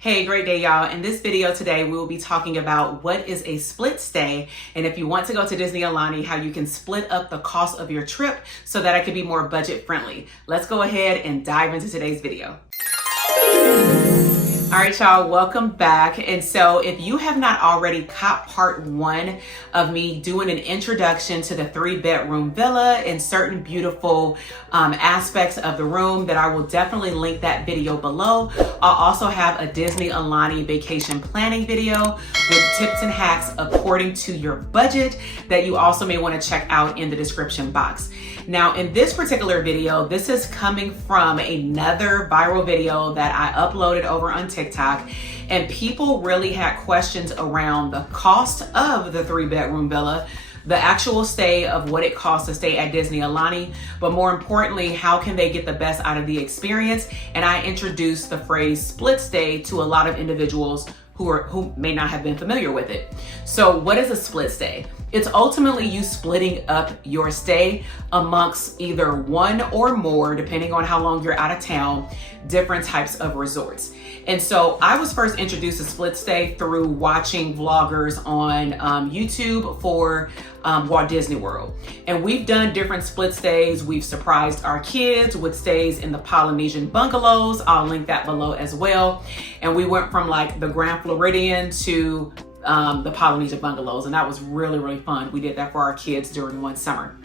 Hey, great day, y'all. In this video today, we will be talking about what is a split stay, and if you want to go to Disney Aulani, how you can split up the cost of your trip so that it can be more budget friendly. Let's go ahead and dive into today's video. All right, y'all, welcome back. And so if you have not already caught part one of me doing an introduction to the 3-bedroom villa and certain beautiful aspects of the room, that I will definitely link that video below. I'll also have a Disney Aulani vacation planning video with tips and hacks according to your budget that you also may want to check out in the description box. Now, in this particular video, this is coming from another viral video that I uploaded over on TikTok, and people really had questions around the cost of the 3-bedroom villa, the actual stay of what it costs to stay at Disney Aulani, but more importantly, how can they get the best out of the experience? And I introduced the phrase split stay to a lot of individuals who may not have been familiar with it. So what is a split stay? It's ultimately you splitting up your stay amongst either one or more, depending on how long you're out of town, different types of resorts. And so I was first introduced to split stay through watching vloggers on YouTube for Walt Disney World. And we've done different split stays. We've surprised our kids with stays in the Polynesian bungalows. I'll link that below as well. And we went from like the Grand Floridian to the Polynesian bungalows, and that was really, really fun. We did that for our kids during one summer.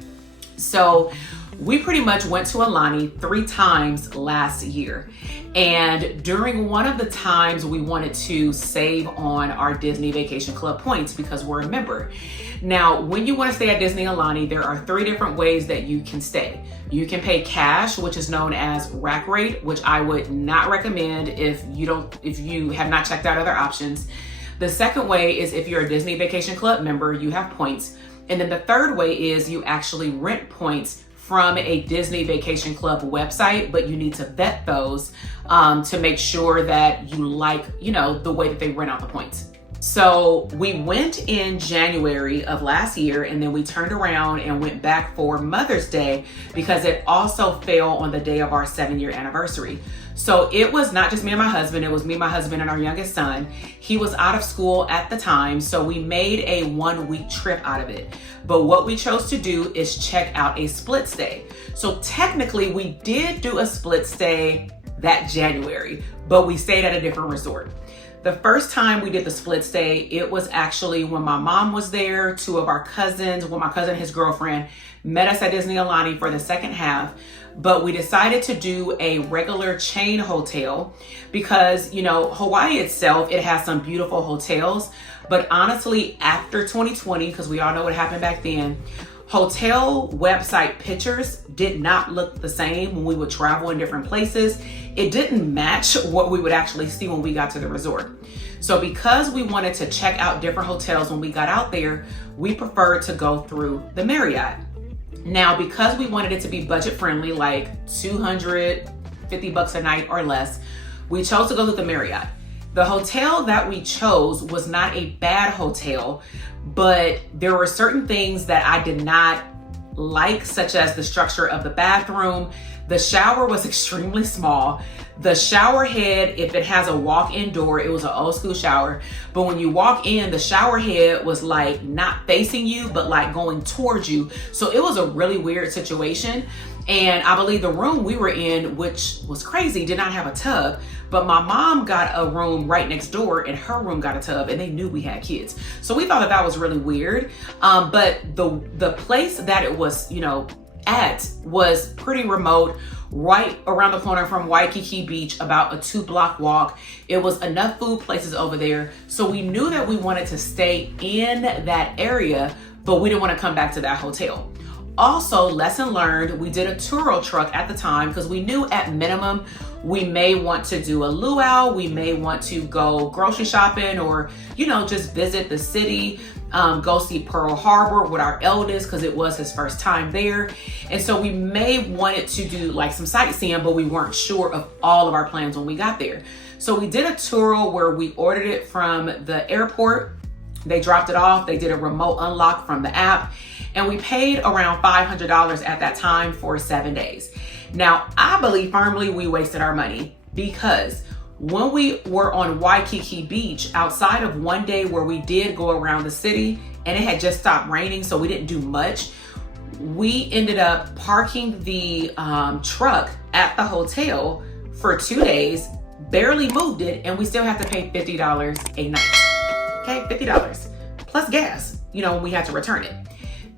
So we pretty much went to Aulani 3 times last year. And during one of the times, we wanted to save on our Disney Vacation Club points because we're a member. Now, when you want to stay at Disney Aulani, there are 3 different ways that you can stay. You can pay cash, which is known as rack rate, which I would not recommend if you have not checked out other options. The second way is if you're a Disney Vacation Club member, you have points. And then the third way is you actually rent points from a Disney Vacation Club website, but you need to vet those to make sure that you like, the way that they rent out the points. So we went in January of last year, and then we turned around and went back for Mother's Day because it also fell on the day of our 7-year anniversary. So it was not just me and my husband, it was me, my husband, and our youngest son. He was out of school at the time, so we made a 1-week trip out of it. But what we chose to do is check out a split stay. So technically we did do a split stay that January, but we stayed at a different resort. The first time we did the split stay, it was actually when my mom was there, 2 of our cousins, my cousin and his girlfriend met us at Disney Aulani for the second half. But we decided to do a regular chain hotel because, Hawaii itself, it has some beautiful hotels. But honestly, after 2020, because we all know what happened back then, hotel website pictures did not look the same when we would travel in different places. It didn't match what we would actually see when we got to the resort. So because we wanted to check out different hotels when we got out there, we preferred to go through the Marriott. Now, because we wanted it to be budget friendly, like $250 a night or less, we chose to go to the Marriott. The hotel that we chose was not a bad hotel, but there were certain things that I did not like, such as the structure of the bathroom. The shower was extremely small. The shower head, if it has a walk-in door, it was an old school shower. But when you walk in, the shower head was like not facing you, but like going towards you. So it was a really weird situation. And I believe the room we were in, which was crazy, did not have a tub. But my mom got a room right next door, and her room got a tub, and they knew we had kids. So we thought that was really weird. But the place that it was, at was pretty remote, right around the corner from Waikiki Beach, about a 2-block walk. It was enough food places over there. So we knew that we wanted to stay in that area, but we didn't want to come back to that hotel. Also, lesson learned, we did a Turo truck at the time because we knew at minimum we may want to do a luau, we may want to go grocery shopping, or, just visit the city, go see Pearl Harbor with our eldest because it was his first time there. And so we may wanted to do like some sightseeing, but we weren't sure of all of our plans when we got there. So we did a Turo where we ordered it from the airport. They dropped it off. They did a remote unlock from the app, and we paid around $500 at that time for 7 days. Now, I believe firmly we wasted our money because When we were on Waikiki Beach, outside of one day where we did go around the city and it had just stopped raining, so we didn't do much, we ended up parking the truck at the hotel for 2 days, barely moved it, and we still have to pay $50 a night. Okay, $50 plus gas, when we had to return it.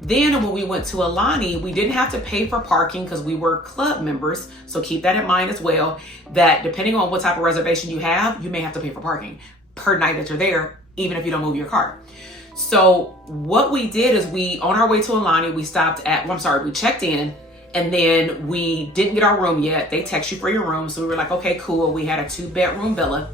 Then when we went to Aulani, we didn't have to pay for parking because we were club members. So keep that in mind as well, that depending on what type of reservation you have, you may have to pay for parking per night that you're there, even if you don't move your car. So what we did is on our way to Aulani, we checked in, and then we didn't get our room yet. They text you for your room. So we were like, okay, cool. We had a 2-bedroom villa.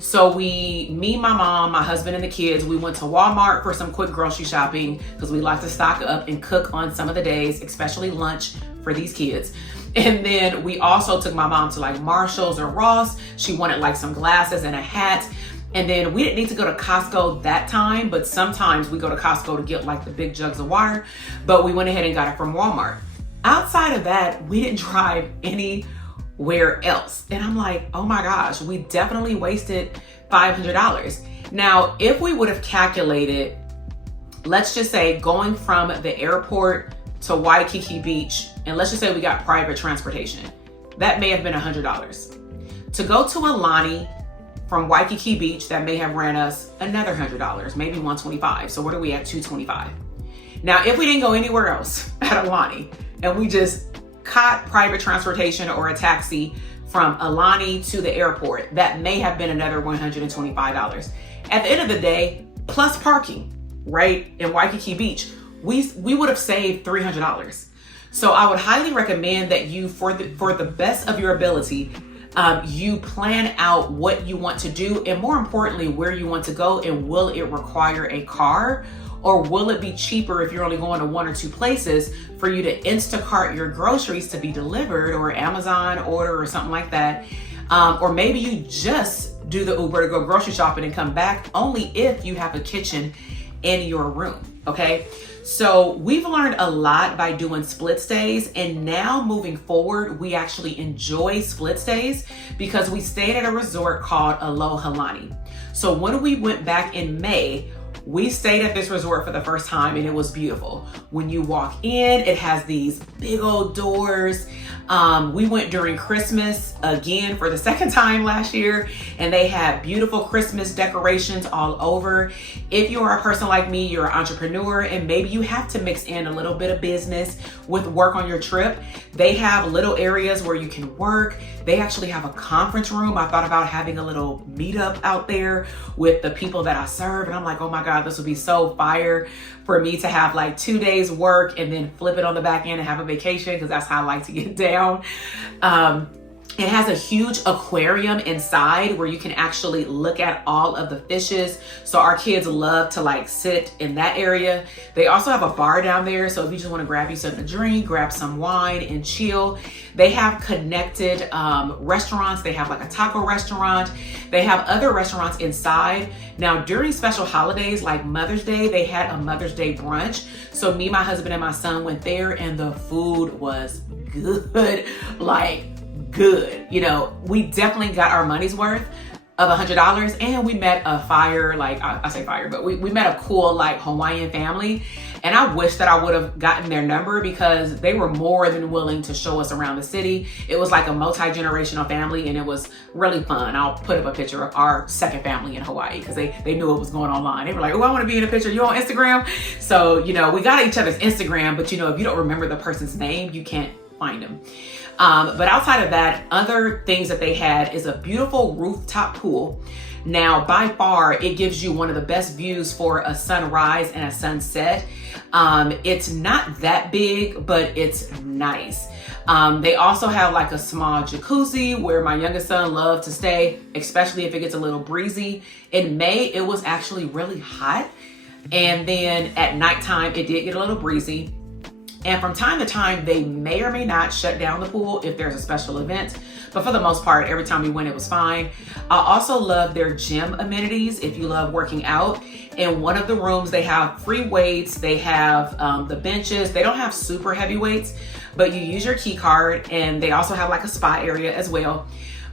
So me, my mom, my husband, and the kids, we went to Walmart for some quick grocery shopping because we like to stock up and cook on some of the days, especially lunch for these kids. And then we also took my mom to like Marshall's or Ross. She wanted like some glasses and a hat. And then we didn't need to go to Costco that time, but sometimes we go to Costco to get like the big jugs of water, but we went ahead and got it from Walmart. Outside of that, we didn't drive anywhere else. And I'm like, oh my gosh, we definitely wasted $500. Now, if we would have calculated, let's just say going from the airport to Waikiki Beach, and let's just say we got private transportation, that may have been $100. To go to Aulani from Waikiki Beach, that may have ran us another $100, maybe $125. So what are we at? $225. Now, if we didn't go anywhere else at Aulani and we just caught private transportation or a taxi from Aulani to the airport, that may have been another $125. At the end of the day, plus parking, right, in Waikiki Beach, we would have saved $300. So I would highly recommend that you, for the best of your ability, you plan out what you want to do, and more importantly, where you want to go, and will it require a car, or will it be cheaper if you're only going to 1 or 2 places for you to Instacart your groceries to be delivered, or Amazon order or something like that. Or maybe you just do the Uber to go grocery shopping and come back, only if you have a kitchen in your room, okay? So we've learned a lot by doing split stays, and now moving forward, we actually enjoy split stays because we stayed at a resort called Alohilani. So when we went back in May, we stayed at this resort for the first time, and it was beautiful. When you walk in, it has these big old doors. We went during Christmas again for the second time last year, and they had beautiful Christmas decorations all over. If you are a person like me, you're an entrepreneur, and maybe you have to mix in a little bit of business with work on your trip, they have little areas where you can work. They actually have a conference room. I thought about having a little meetup out there with the people that I serve, and I'm like, oh my God, this would be so fire for me to have like 2 days work and then flip it on the back end and have a vacation, because that's how I like to get down. It has a huge aquarium inside where you can actually look at all of the fishes. So our kids love to like sit in that area. They also have a bar down there. So if you just want to grab you something to drink, grab some wine and chill. They have connected restaurants. They have like a taco restaurant. They have other restaurants inside. Now during special holidays like Mother's Day, they had a Mother's Day brunch. So me, my husband, and my son went there, and the food was good. Like, good. We definitely got our money's worth of $100, and we met a fire, like I say fire, but we met a cool like Hawaiian family, and I wish that I would have gotten their number because they were more than willing to show us around the city. It was like a multi-generational family, and it was really fun. I'll put up a picture of our second family in Hawaii because they knew what was going online. They were like, oh, I want to be in a picture. You on Instagram? So, we got each other's Instagram, but if you don't remember the person's name, you can't find them. But outside of that, other things that they had is a beautiful rooftop pool. Now, by far, it gives you one of the best views for a sunrise and a sunset. It's not that big, but it's nice. They also have like a small jacuzzi where my youngest son loved to stay, especially if it gets a little breezy. In May, it was actually really hot. And then at nighttime, it did get a little breezy. And from time to time, they may or may not shut down the pool if there's a special event. But for the most part, every time we went, it was fine. I also love their gym amenities if you love working out. In one of the rooms, they have free weights. They have the benches. They don't have super heavy weights, but you use your key card. And they also have like a spa area as well.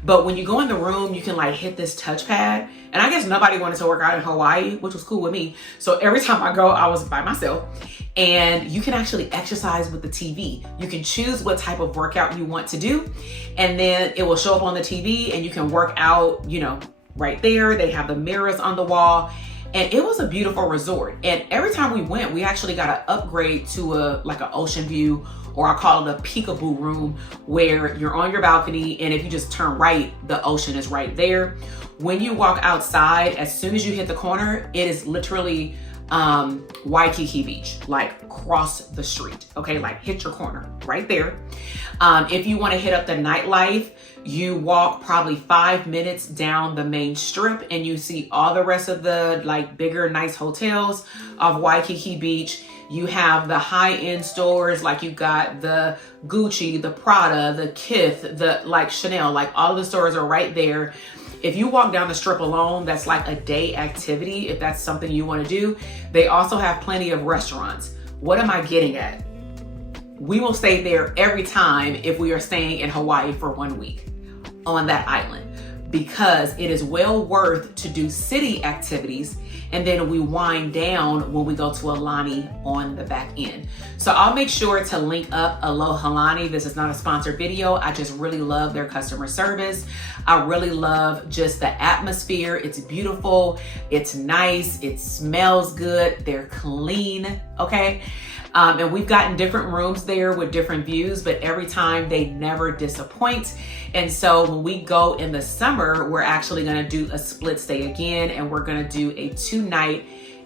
But when you go in the room, you can like hit this touchpad. And I guess nobody wanted to work out in Hawaii, which was cool with me. So every time I go, I was by myself. And you can actually exercise with the TV. You can choose what type of workout you want to do. And then it will show up on the TV and you can work out, you know, right there. They have the mirrors on the wall. And it was a beautiful resort. And every time we went, we actually got an upgrade to like an ocean view, or I call it a peekaboo room, where you're on your balcony and if you just turn right, the ocean is right there. When you walk outside, as soon as you hit the corner, it is literally Waikiki Beach, like cross the street, okay? Like hit your corner right there. If you want to hit up the nightlife, you walk probably 5 minutes down the main strip and you see all the rest of the like bigger, nice hotels of Waikiki Beach. You have the high-end stores, like you got the Gucci, the Prada, the Kith, the like Chanel, like all of the stores are right there. If you walk down the strip alone, that's like a day activity, if that's something you want to do. They also have plenty of restaurants. What am I getting at? We will stay there every time if we are staying in Hawaii for 1 week on that island, because it is well worth to do city activities, and then we wind down when we go to Aulani on the back end. So I'll make sure to link up Alohilani. This is not a sponsored video. I just really love their customer service. I really love just the atmosphere. It's beautiful, it's nice, it smells good, they're clean, okay? And we've gotten different rooms there with different views, but every time they never disappoint. And so when we go in the summer, we're actually gonna do a split stay again, and we're gonna do a 2-night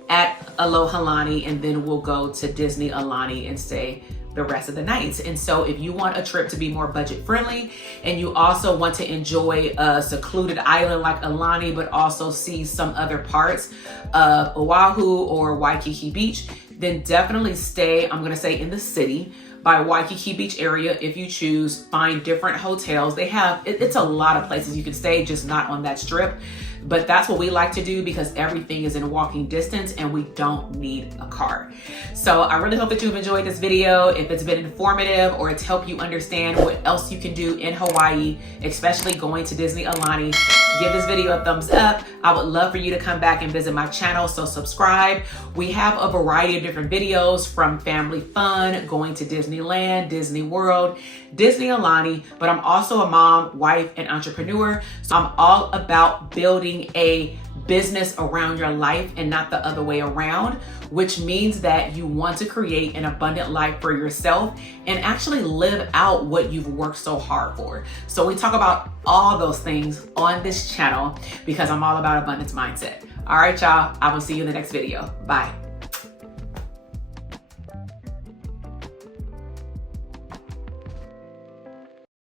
at Alohilani, and then we'll go to Disney Aulani and stay the rest of the nights. And so if you want a trip to be more budget friendly, and you also want to enjoy a secluded island like Aulani, but also see some other parts of Oahu or Waikiki Beach, then definitely stay, I'm gonna say, in the city by Waikiki Beach area. If you choose, find different hotels. They have, it's a lot of places you can stay, just not on that strip. But that's what we like to do because everything is in walking distance and we don't need a car. So I really hope that you've enjoyed this video. If it's been informative or it's helped you understand what else you can do in Hawaii, especially going to Disney Aulani, give this video a thumbs up. I would love for you to come back and visit my channel, so subscribe. We have a variety of different videos, from family fun, going to Disneyland, Disney World, Disney Aulani, but I'm also a mom, wife, and entrepreneur. So I'm all about building a business around your life and not the other way around, which means that you want to create an abundant life for yourself and actually live out what you've worked so hard for. So we talk about all those things on this channel because I'm all about abundance mindset. All right, y'all, I will see you in the next video. Bye.